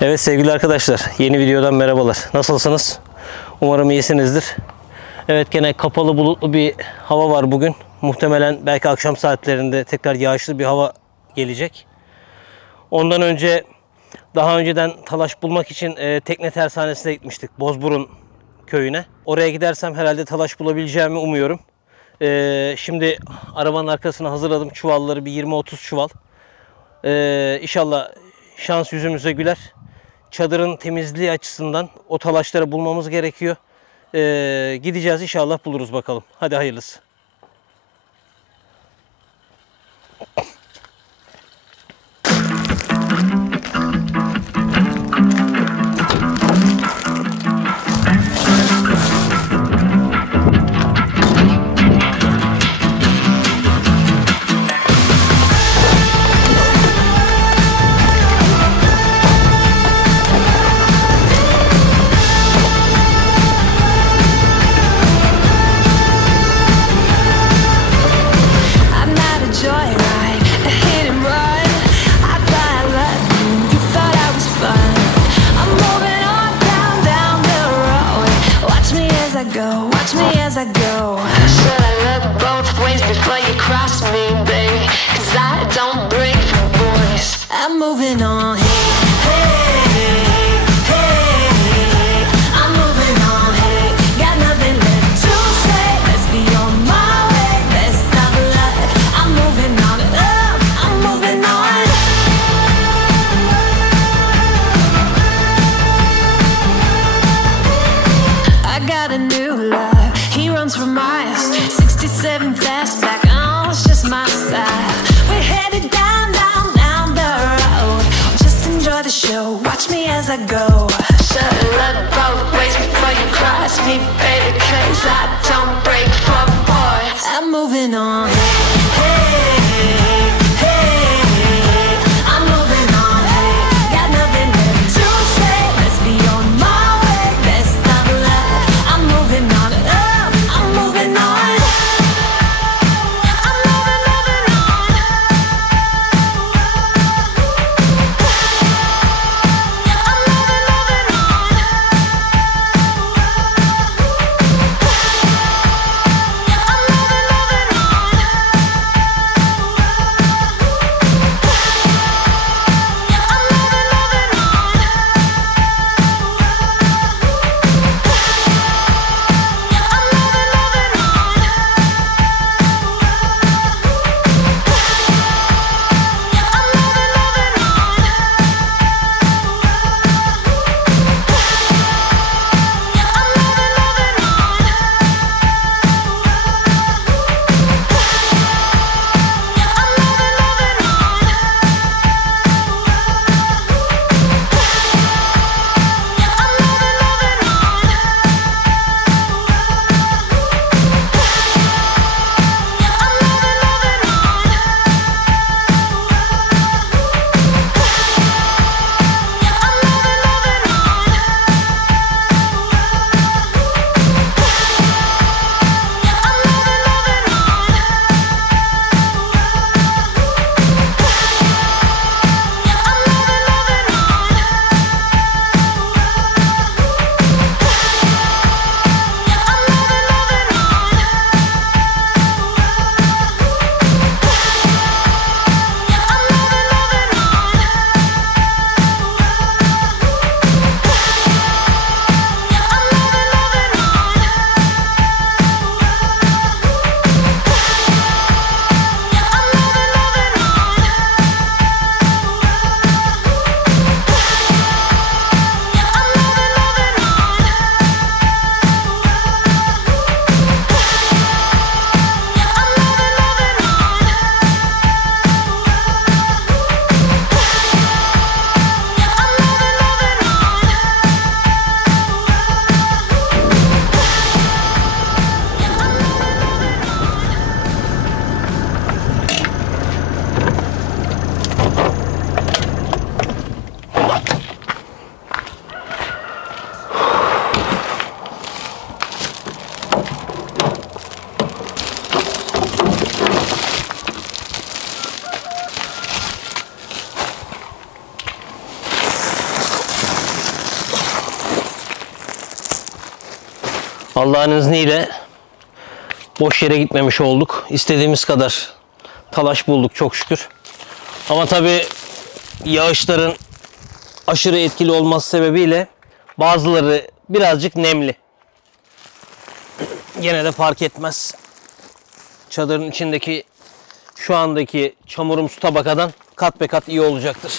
Evet sevgili arkadaşlar, yeni videodan merhabalar. Nasılsınız? Umarım iyisinizdir. Evet, gene kapalı bulutlu bir hava var bugün. Muhtemelen belki akşam saatlerinde tekrar yağışlı bir hava gelecek. Ondan önce daha önceden talaş bulmak için Tekne Tersanesine gitmiştik. Bozburun köyüne. Oraya gidersem herhalde talaş bulabileceğimi umuyorum. Şimdi arabanın arkasına hazırladım çuvalları, bir 20-30 çuval. İnşallah şans yüzümüze güler. Çadırın temizliği açısından o talaşları bulmamız gerekiyor. Gideceğiz, inşallah buluruz bakalım. Hadi hayırlısı. Allah'ın izniyle boş yere gitmemiş olduk. İstediğimiz kadar talaş bulduk çok şükür. Ama tabii yağışların aşırı etkili olması sebebiyle bazıları birazcık nemli. Gene de fark etmez. Çadırın içindeki şu andaki çamurumsu tabakadan kat be kat iyi olacaktır.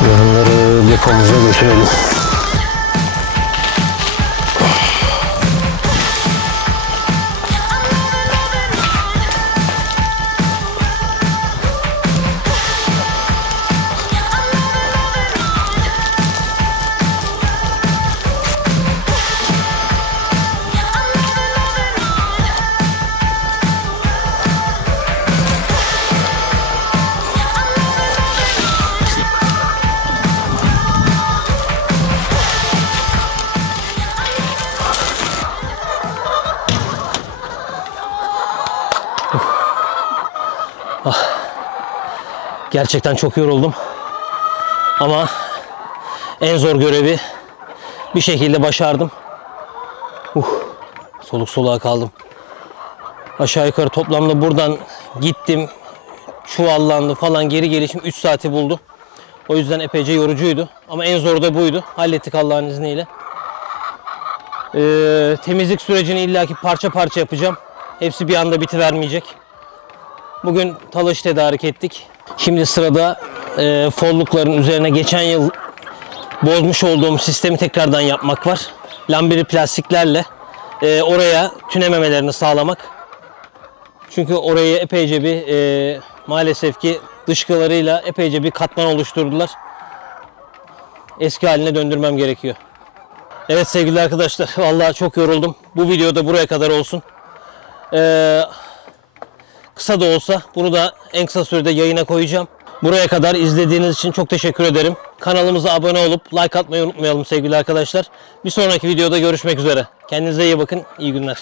Bunları depomuza götürelim. Gerçekten çok yoruldum. Ama en zor görevi bir şekilde başardım. Soluk soluğa kaldım. Aşağı yukarı toplamda buradan gittim, çuvallandı falan, geri gelişim 3 saati buldu. O yüzden epeyce yorucuydu. Ama en zoru da buydu. Hallettik Allah'ın izniyle. Temizlik sürecini illaki parça parça yapacağım. Hepsi bir anda bitivermeyecek. Bugün talaş tedarik ettik. Şimdi sırada follukların üzerine geçen yıl bozmuş olduğum sistemi tekrardan yapmak var. Lambiri plastiklerle oraya tünememelerini sağlamak. Çünkü orayı epeyce bir maalesef ki dışkılarıyla epeyce bir katman oluşturdular. Eski haline döndürmem gerekiyor. Evet sevgili arkadaşlar, vallahi çok yoruldum. Bu video da buraya kadar olsun. Kısa da olsa bunu da en kısa sürede yayına koyacağım. Buraya kadar izlediğiniz için çok teşekkür ederim. Kanalımıza abone olup like atmayı unutmayalım sevgili arkadaşlar. Bir sonraki videoda görüşmek üzere. Kendinize iyi bakın. İyi günler.